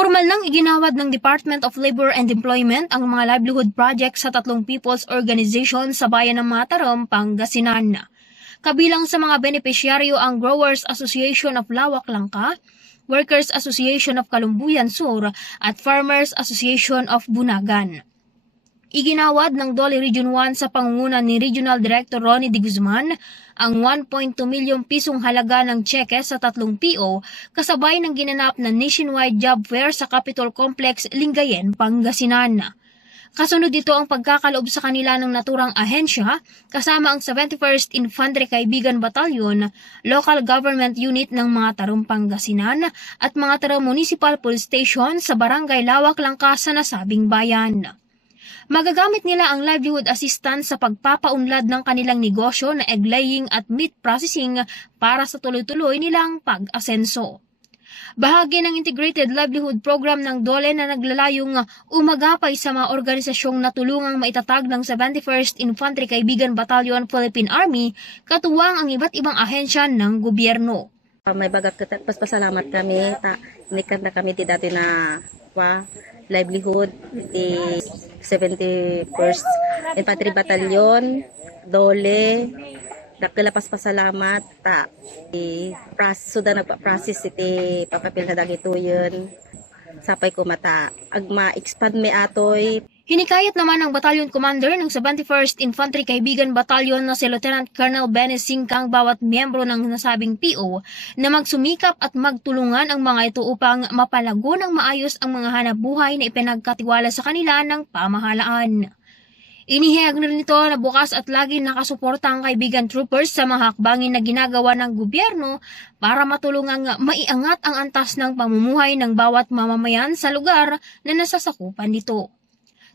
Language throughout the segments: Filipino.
Formal nang iginawad ng Department of Labor and Employment ang mga livelihood project sa tatlong people's organization sa bayan ng Mataram, Pangasinan. Kabilang sa mga benepisyaryo ang Growers Association of Lawak Langka, Workers Association of Kalumbuyan Sur at Farmers Association of Bunagan. Iginawad ng Dole Region 1 sa pangunguna ni Regional Director Ronnie De Guzman ang 1.2 milyong pisong halaga ng tseke sa tatlong PO kasabay ng ginanap na nationwide job fair sa Capitol Complex, Lingayen, Pangasinan. Kasunod dito ang pagkakaloob sa kanila ng naturang ahensya kasama ang 71st Infantry Kaibigan Battalion, Local Government Unit ng mga Tarong Pangasinan at mga Tarong Municipal Police Station sa Barangay Lawak Langka sa nasabing bayan. Magagamit nila ang livelihood assistance sa pagpapaunlad ng kanilang negosyo na egg laying at meat processing para sa tuloy-tuloy nilang pag-asenso. Bahagi ng Integrated Livelihood Program ng DOLE na naglalayong umagapay sa mga organisasyong natulungang maitatag ng 71st Infantry Kaibigan Battalion Philippine Army katuwang ang iba't ibang ahensya ng gobyerno. Uh, may bagat kita pasalamat kami ta inikan na kami ti dati na pa livelihood ti 71st Infantry Battalion Dole Dakila pas pasalamat ta ti pras suda nagpa-process iti papapil na dagito yun sapay ko mata agma expand me atoy Hinikayat naman ng Battalion Commander ng 71st Infantry Kaibigan Battalion na si Lieutenant Colonel Benes Singkang bawat miyembro ng nasabing PO na magsumikap at magtulungan ang mga ito upang mapalago ng maayos ang mga hanap buhay na ipinagkatiwala sa kanila ng pamahalaan. Inihayag na rin na bukas at lagi nakasuporta ang kaibigan troopers sa mga hakbangin na ginagawa ng gobyerno para matulungang maiangat ang antas ng pamumuhay ng bawat mamamayan sa lugar na nasasakupan nito.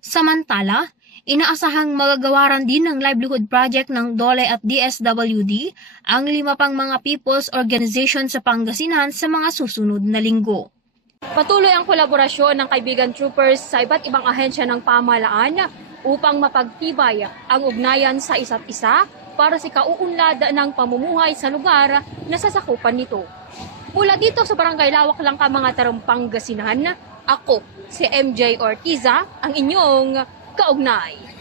Samantala, inaasahang magagawaran din ng livelihood project ng DOLE at DSWD ang lima pang mga people's organization sa Pangasinan sa mga susunod na linggo. Patuloy ang kolaborasyon ng kaibigan troopers sa iba't ibang ahensya ng pamahalaan upang mapagtibay ang ugnayan sa isa't isa para sa kauunlad ng pamumuhay sa lugar na sasakupan nito. Mula dito sa Barangay Lawak lang ka mga tarumpang Gasinan, ako si MJ Ortiza, ang inyong kaugnay.